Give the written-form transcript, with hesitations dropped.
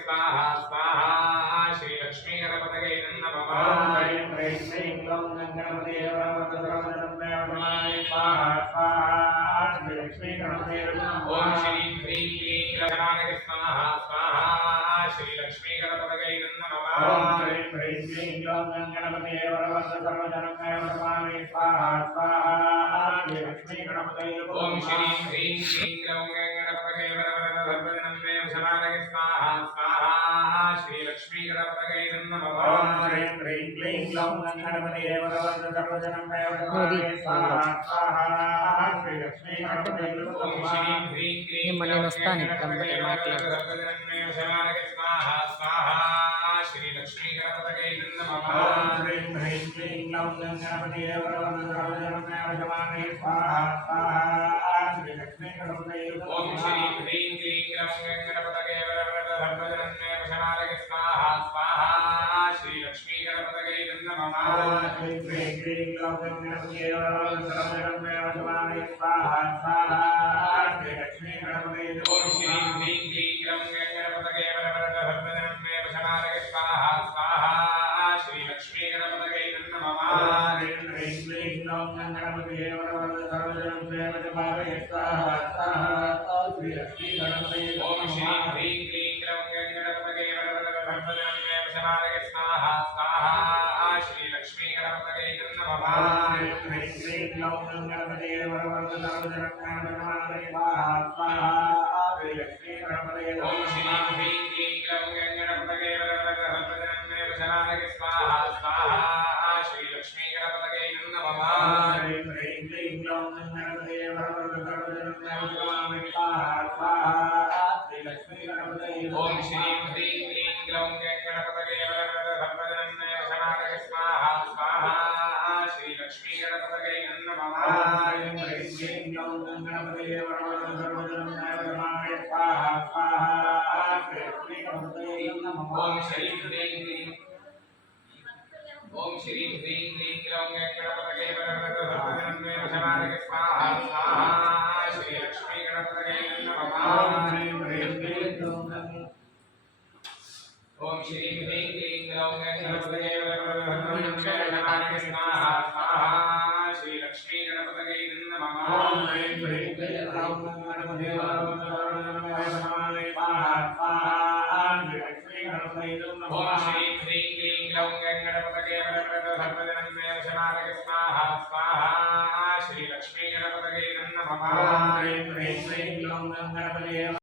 स्वाहा स्वाहा श्री लक्ष्मी गणपतये नमः। ओम श्री ह्रीं क्लीं गणपतये स्वाहा स्वाहा श्री लक्ष्मी गणपतये नमः। ओम श्री ह्रीं क्लीं गणपतये स्वाहा स्वाहा श्री लक्ष्मी गणपतये नमः। ओम श्री ह्रीं क्लीं गणपतये स्वाहा स्वाहा श्री लक्ष्मी गणपतये नमः। ओम श्री ह्रीं क्लीं गणपतये स्वाहा स्वाहा श्री लक्ष्मी गणपतये नमः। ओम श्री ह्रीं क्लीं स्वाहा स्वाहा श्री लक्ष्मी गणपतये नमः। ओम श्री ह्रीं क्लीं गणपतये स्वाहा स्वाहा श्री लक्ष्मी गणपतये नमः। ओम श्री ह्रीं क्लीं गणपतये स्वाहा स्वाहा श्री लक्ष्मी गणपतये नमः। ओम श्री ह्रीं क्लीं गणपतये स्वाहा स्वाहा श्री लक्ष्मी गणपतये नमः। ओम श्री ह्रीं क्लीं गणपतये स्वाहा स्वाहा श्री लक्ष्मी गणपतये नमः। ओम ह्रीं क्लीं गणपतये स्वाहा स्वाहा श्री लक्ष्मी गणपतये नमः। ओम श्री ह्रीं क्लीं गणपतये स्वाहा स्वाहा श्री लक्ष्मी गणपतये नमः। ओम ह्रीं क्लीं गणपतये स्वाहा स्वाहा श्री लक्ष्मी गणपतये नमः। ओम श्री ह्रीं क्लीं गणपतये स्वाहा स्वाहा श्री लक्ष्मी गणपतये नमः। ओम ह्रीं क्लीं गणपतये स्वाहा स्वाहा श्री लक्ष्मी गणपतये नमः। ओम श्री ह्रीं क्लीं गणपतये स्वाहा स्वाहा श्री लक्ष्मी गणपतये नमः। ओम ह्रीं क्लीं गणपतये स्वाहा स्वाहा श्री लक्ष्मी गणपतये नमः। ओम श्री ह्रीं क्लीं ओम श्री ह्रीं क्लीं गणपतये स्वाहा स्वाहा श्री लक्ष्मी गणपतये नमः। ओम ह्रीं क्लीं ओम श्री ह्रीं क्लीं गणपतये स्वाहा स्वाहा श्री लक्ष्मी गणपतये नमः। ओम ह्रीं क्लीं गणपतये स्वाहा स्वाहा श्री लक्ष्मी गणपतये नमः। ओम श्री ह्रीं क्लीं गणपतये स्वाहा स्वाहा श्री लक्ष्मी गणपतये नमः। ओम ह्रीं क्लीं गणपतये